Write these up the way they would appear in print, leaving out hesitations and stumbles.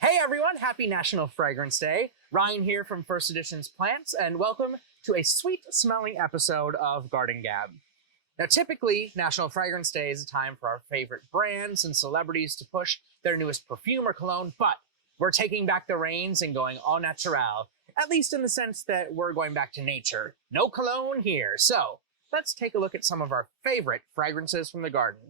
Hey everyone, happy National Fragrance Day. Ryan here from First Edition's Plants, and welcome to a sweet smelling episode of Garden Gab. Now typically, National Fragrance Day is a time for our favorite brands and celebrities to push their newest perfume or cologne, but we're taking back the reins and going au naturel, at least in the sense that we're going back to nature. No cologne here. So let's take a look at some of our favorite fragrances from the garden.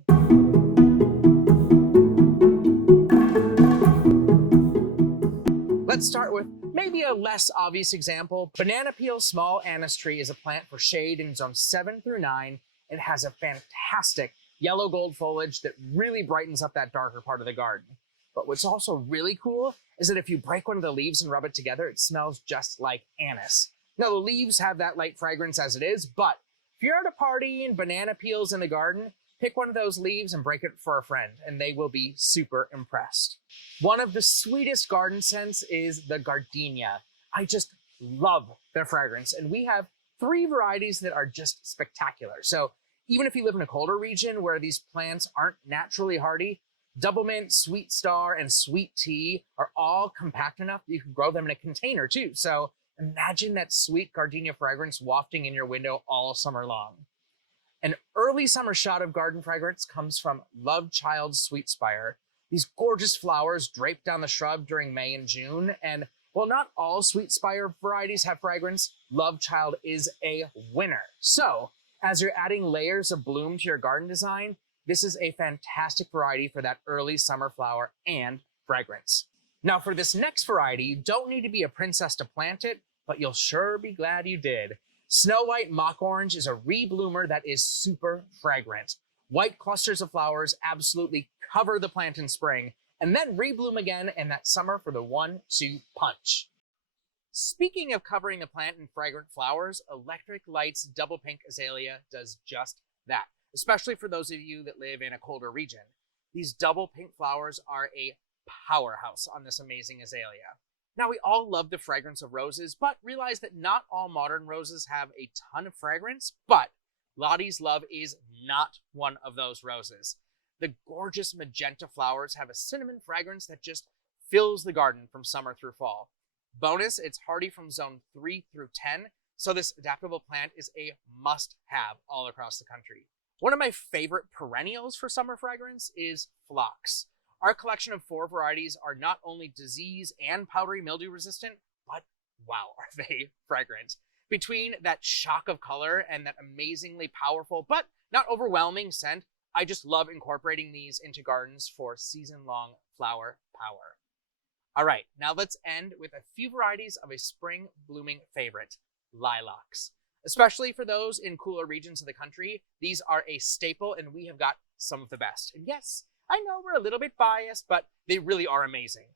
Let's start with maybe a less obvious example. Banana peel small anise tree is a plant for shade in zones 7 through 9. It has a fantastic yellow gold foliage that really brightens up that darker part of the garden. But what's also really cool is that if you break one of the leaves and rub it together, it smells just like anise. Now the leaves have that light fragrance as it is, but if you're at a party and banana peel's in the garden, pick one of those leaves and break it for a friend, and they will be super impressed. One of the sweetest garden scents is the Gardenia. I just love their fragrance, and we have 3 varieties that are just spectacular. So even if you live in a colder region where these plants aren't naturally hardy, Double Mint, Sweet Star, and Sweet Tea are all compact enough that you can grow them in a container too. So imagine that sweet gardenia fragrance wafting in your window all summer long. An early summer shot of garden fragrance comes from Love Child's Sweetspire. These gorgeous flowers drape down the shrub during May and June, and while not all Sweetspire varieties have fragrance, Love Child is a winner. So, as you're adding layers of bloom to your garden design, this is a fantastic variety for that early summer flower and fragrance. Now for this next variety, you don't need to be a princess to plant it, but you'll sure be glad you did. Snow White Mock Orange is a rebloomer that is super fragrant. White clusters of flowers absolutely cover the plant in spring, and then rebloom again in that summer for the 1-2 punch. Speaking of covering the plant in fragrant flowers, Electric Light's Double Pink Azalea does just that, especially for those of you that live in a colder region. These double pink flowers are a powerhouse on this amazing azalea. Now, we all love the fragrance of roses, but realize that not all modern roses have a ton of fragrance, but Lotties Love is not one of those roses. The gorgeous magenta flowers have a cinnamon fragrance that just fills the garden from summer through fall. Bonus, it's hardy from zone 3 through 10, so this adaptable plant is a must-have all across the country. One of my favorite perennials for summer fragrance is Phlox. Our collection of 4 varieties are not only disease and powdery mildew resistant, but wow, are they fragrant. Between that shock of color and that amazingly powerful, but not overwhelming scent, I just love incorporating these into gardens for season-long flower power. All right, now let's end with a few varieties of a spring blooming favorite, lilacs. Especially for those in cooler regions of the country, these are a staple and we have got some of the best. And yes, I know we're a little bit biased, but they really are amazing.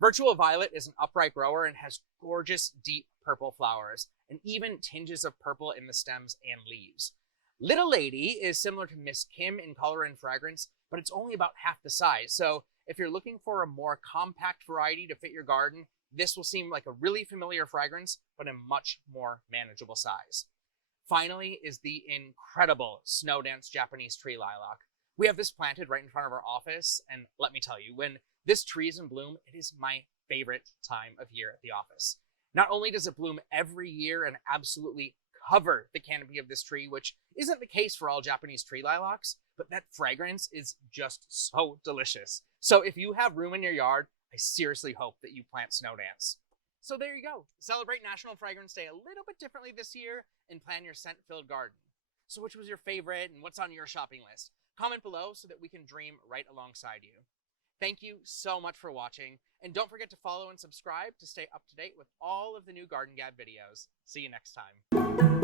Virtual Violet is an upright grower and has gorgeous deep purple flowers and even tinges of purple in the stems and leaves. Little Lady is similar to Miss Kim in color and fragrance, but it's only about half the size. So if you're looking for a more compact variety to fit your garden, this will seem like a really familiar fragrance, but a much more manageable size. Finally is the incredible Snow Dance Japanese Tree Lilac. We have this planted right in front of our office, and let me tell you, when this tree is in bloom, it is my favorite time of year at the office. Not only does it bloom every year and absolutely cover the canopy of this tree, which isn't the case for all Japanese tree lilacs, but that fragrance is just so delicious. So if you have room in your yard, I seriously hope that you plant Snow Dance. So there you go. Celebrate National Fragrance Day a little bit differently this year and plan your scent-filled garden. So which was your favorite and what's on your shopping list? Comment below so that we can dream right alongside you. Thank you so much for watching, and don't forget to follow and subscribe to stay up to date with all of the new Garden Gab videos. See you next time.